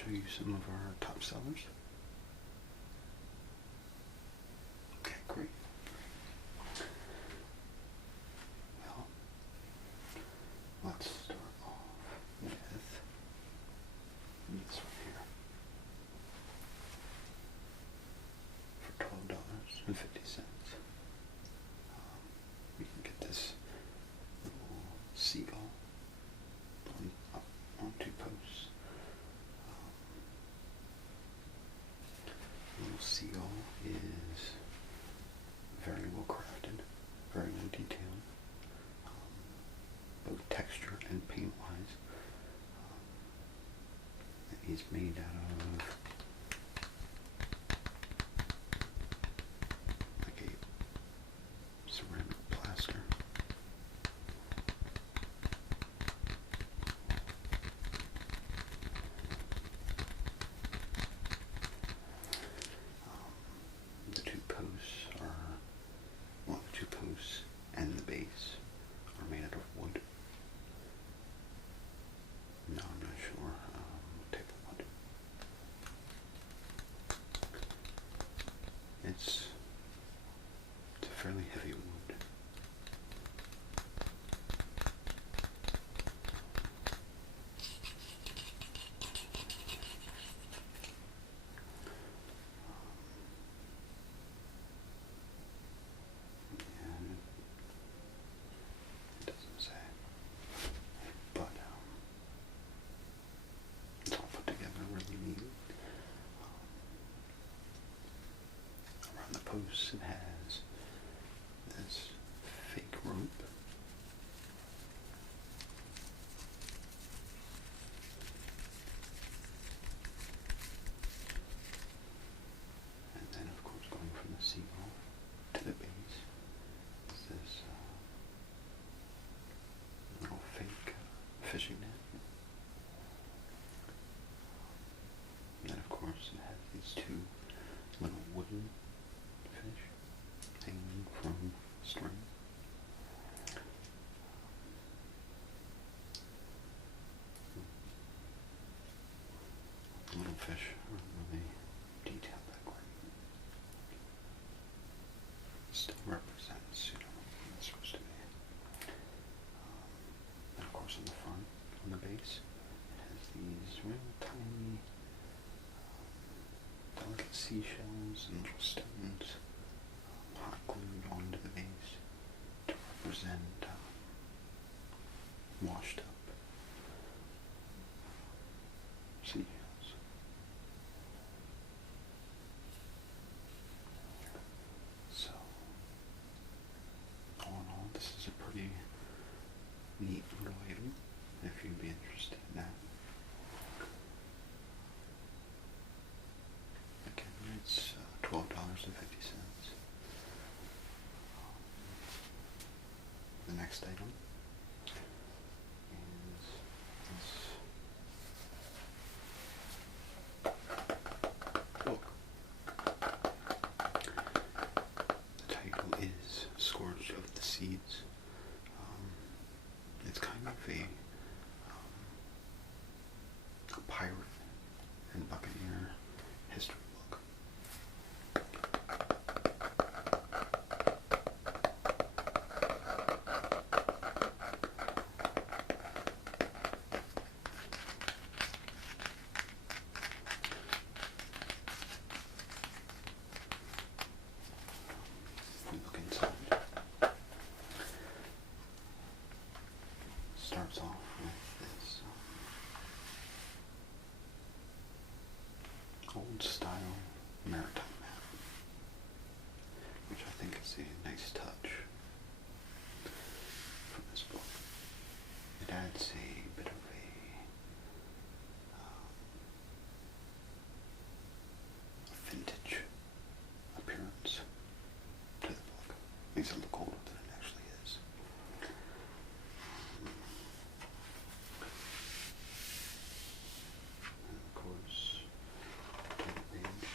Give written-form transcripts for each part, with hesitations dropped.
show you some of our top sellers. Okay, great. Well, let's start off with this one here for $12.50. We can get this little seagull on 2 posts. Little seagull is very well crafted, very well detailed, both texture and paint wise. He's made out of like a ceramic plaster. The 2 posts are, well, the 2 posts and the base are made out of wood. No, I'm not sure what type of wood. It's a fairly heavy wood. And it doesn't say, but it's all put together really neat. Around the posts it has this fake rope. And then of course going from the seagull to the base is this little fake fishing net. And then of course it has these 2 little wooden fish hanging from string. Little fish aren't really detailed that great. Still represents, what it's supposed to be. And of course on the front, on the base, it has these real tiny delicate seashells and little stones hot glued onto the base to represent washed up seashells. So, all in all, this is a pretty neat little item if you'd be interested in that. Again, it's $12.50. The next item is this book. The title is Scourge of the Seas. It's kind of a pirate and buccaneer history book. If we look inside, starts off with this old style maritime map, which I think is a nice touch from this book. It adds a bit of a vintage appearance to the book. Makes it look older than it actually is. And of course, on the page,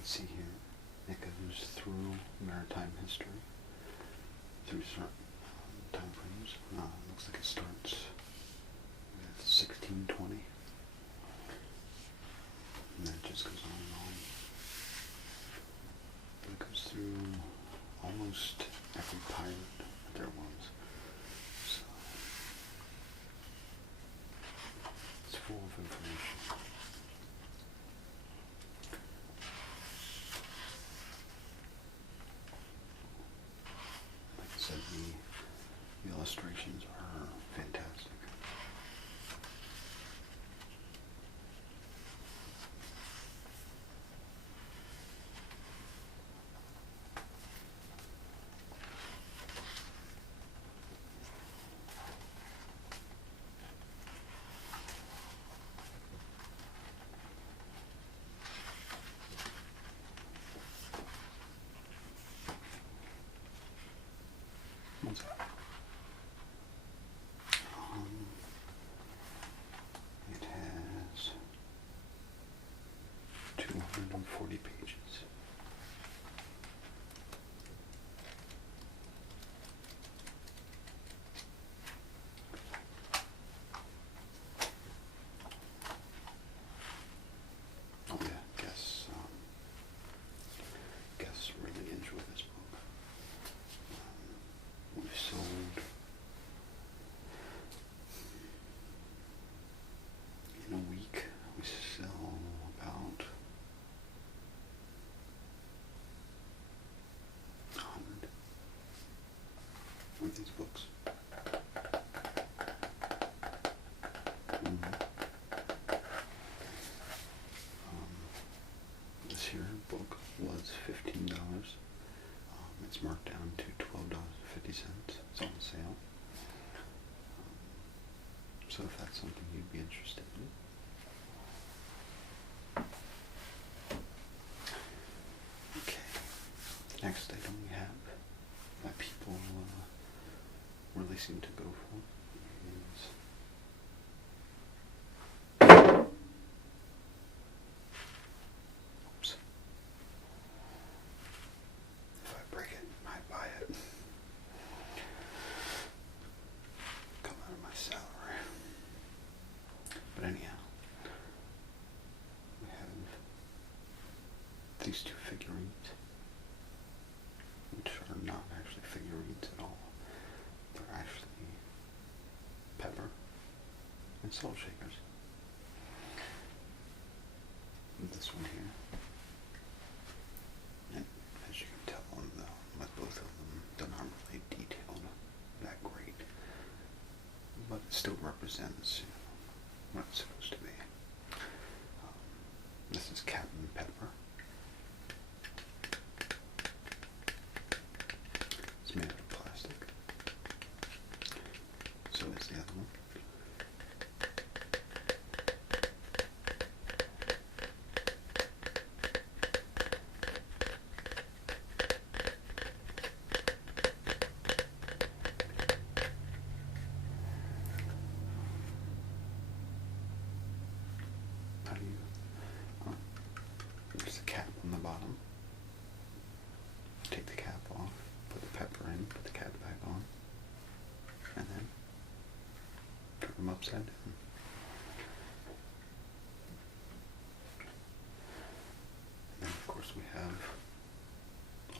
can see here, it goes through maritime history, through certain time frames. Looks like it starts at 1620, and then it just goes on and on. But it goes through almost every pirate that there was. So it's full of information. Like I said, the illustrations are fantastic. What's that? It has 240 pages. Oh yeah, guess really enjoy this book. We've sold, in a week, we sell about 100 of these books. This here book was $15. It's marked down to $12.50. It's on sale. So if that's something you'd be interested in. Okay. The next item we have that people really seem to go for is if I break it, I buy it. Come out of my salary. But anyhow, we have these two figurines, which are not actually figurines at all. They're actually pepper and salt shakers. And this one here, and as you can tell with both of them, they're not really detailed that great, but it still represents what it's supposed to be. This is Captain Pepper. It's made out of plastic. So is the other one. There's a cap on the bottom. Take the cap off, put the pepper in, put the cap back on, and then turn them upside down. And then of course we have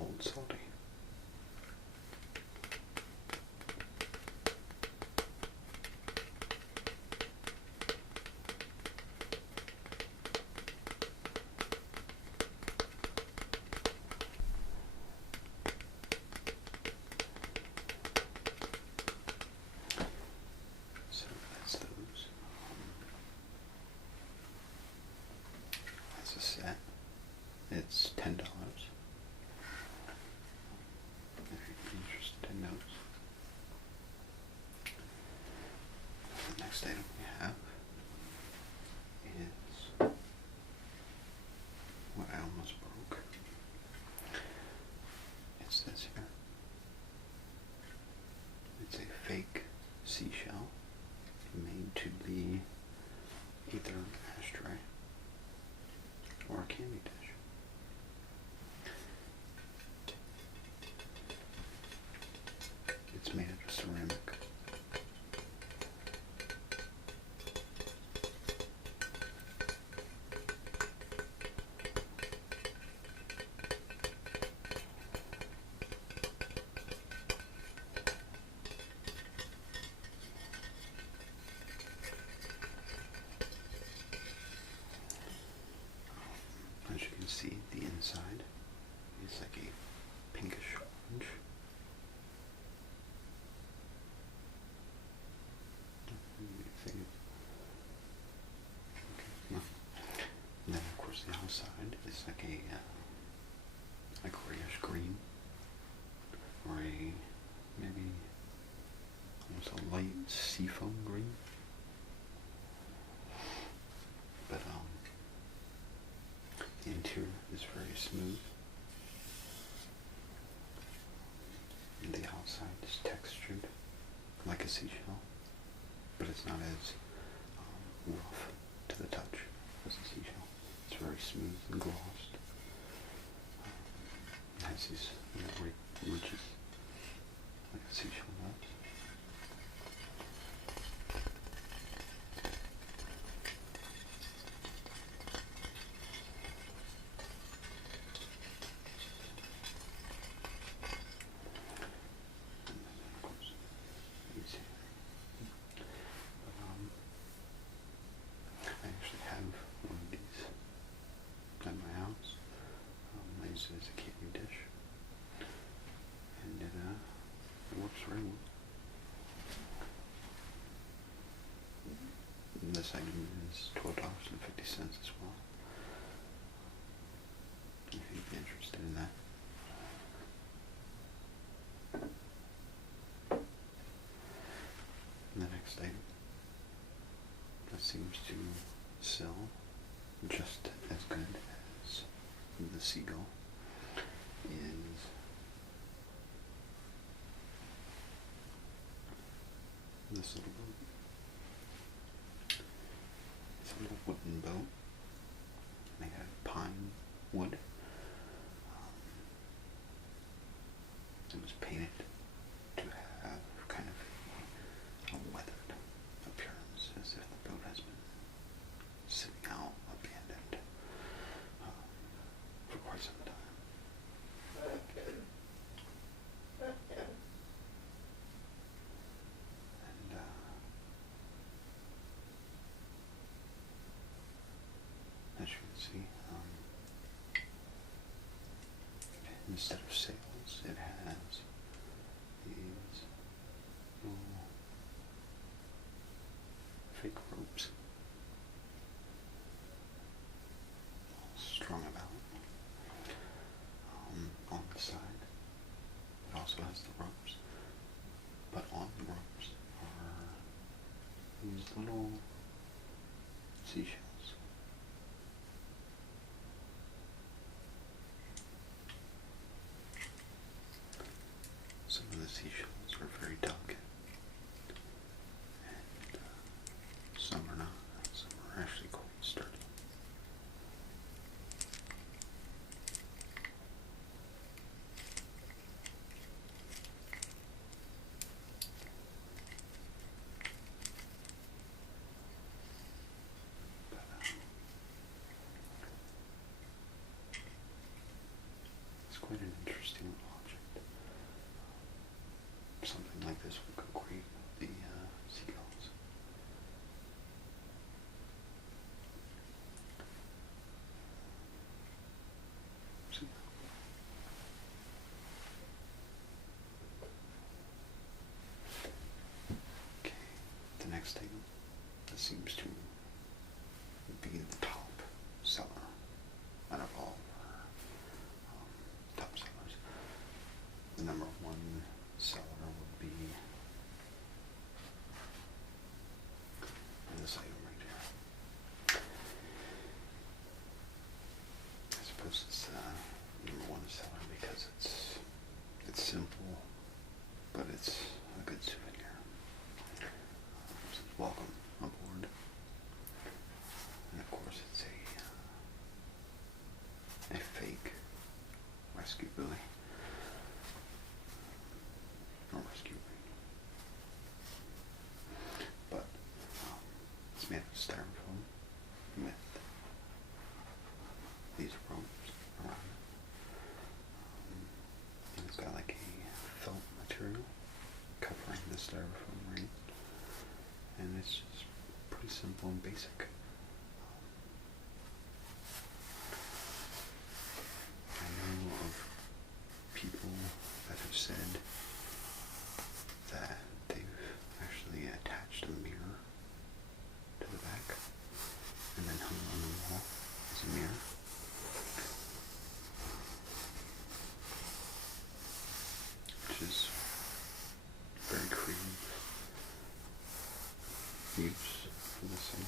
Old Salty. As a set, it's $10. If you're interested in those. The next item we have is what I almost broke. It's this here. It's a fake seashell made to be either an ashtray or a candy dish. outside is like a grayish green, or a maybe almost a light seafoam green. But the interior is very smooth, and the outside is textured like a seashell, but it's not as rough to the touch as a seashell. It's very smooth and glossed. It has these ridges like a seashell does. I actually have one of these at my house. I use it as a catering dish, and it works very well. And this item is $12.50 as well, if you'd be interested in that. And the next item that seems to sell just as good as the seagull is this little boat. It's a little wooden boat made out of pine wood. It was painted to have kind of a weathered appearance, as if the boat has been sitting out abandoned for quite some time. And as you can see, instead of sails, it has these little fake ropes strung about on the side. It also has the ropes, but on the ropes are these little seashells. Some of the seashells are very delicate, and some are not. Some are actually quite sturdy. It's quite an interesting object. Something like this would go great with the seagulls. So, okay, the next item that seems to be the top seller out of all our top sellers. The number one seller would be this item right here. I suppose it's number one seller because it's simple, but it's a good souvenir. Welcome aboard. And of course it's a fake rescue buoy. Or rescue ring. But it's made of styrofoam with these ropes around it. And it's got like a felt material covering the styrofoam ring. And it's just pretty simple and basic. I know of people that have said that they've actually attached a mirror to the back and then hung it on the wall as a mirror. use for this thing,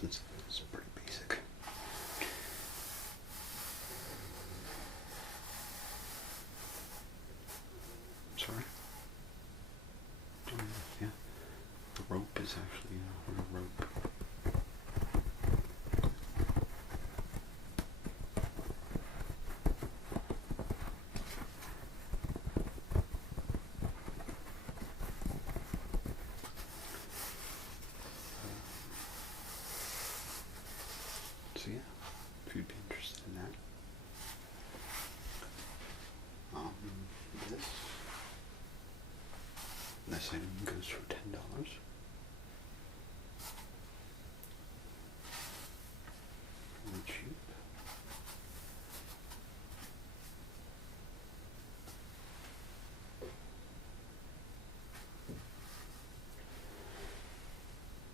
since it's pretty basic. Sorry? Yeah. The rope is actually a rope. So yeah, if you'd be interested in that. This item goes for $10. Really cheap.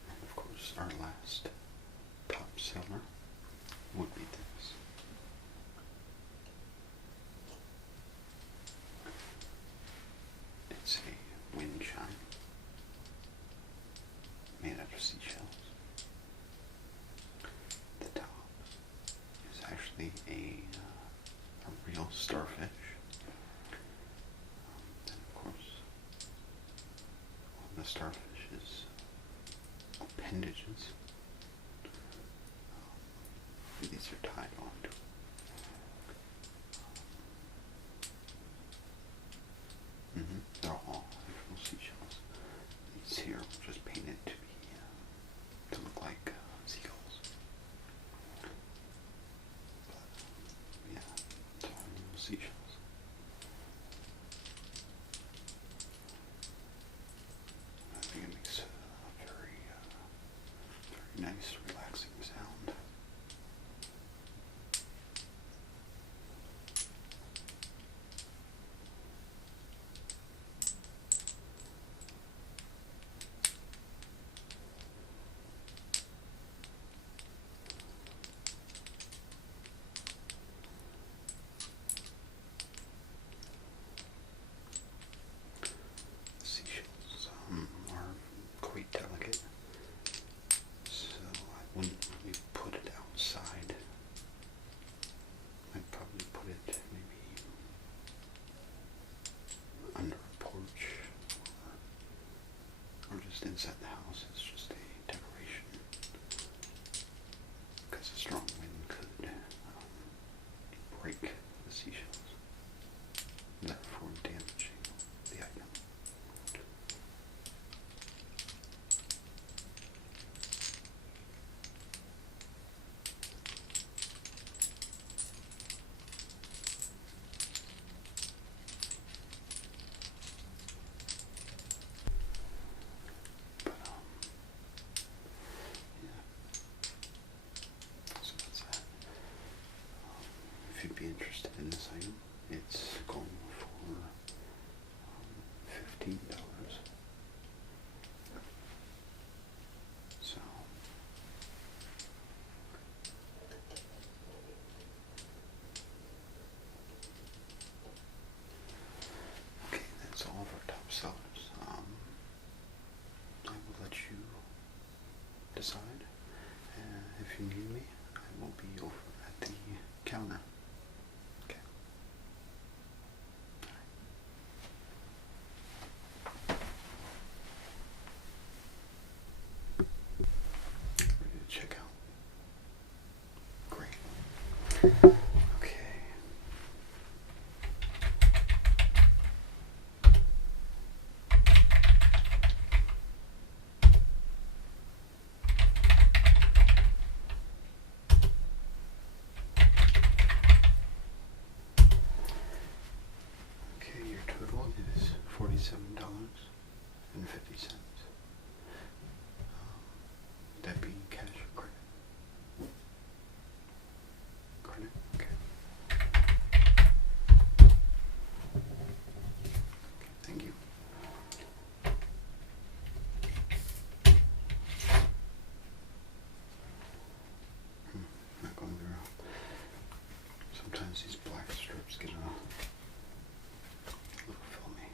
And of course, our last top seller would be this. It's a wind chime made out of seashells. The top is actually a real starfish. And of course, on the starfish's appendages, these are tied onto. They're all actual seashells. These here were just painted to be to look like seagulls. But yeah, it's all real seashells. I think it makes a very nice, relaxing sound. Seashells are quite delicate, so I wouldn't really put it outside. I'd probably put it maybe under a porch or just inside the house. It's just a decoration, because a strong wind could break the seashells, therefore damaging the item. But yeah. So that's that. If you'd be interested in this item, it's going for $15. So okay, that's all of our top sellers. I will let you decide. If you need me, I will be over at the counter. Okay. Ready to check out? Great. Okay. Okay, your total is $47.50. That being cash or credit? Credit? Okay. Thank you. Not going through. Sometimes these black strips get a little filmy.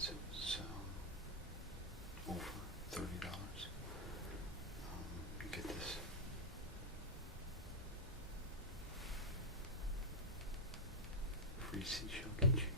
since it was over $30. You get this free seashell keychain.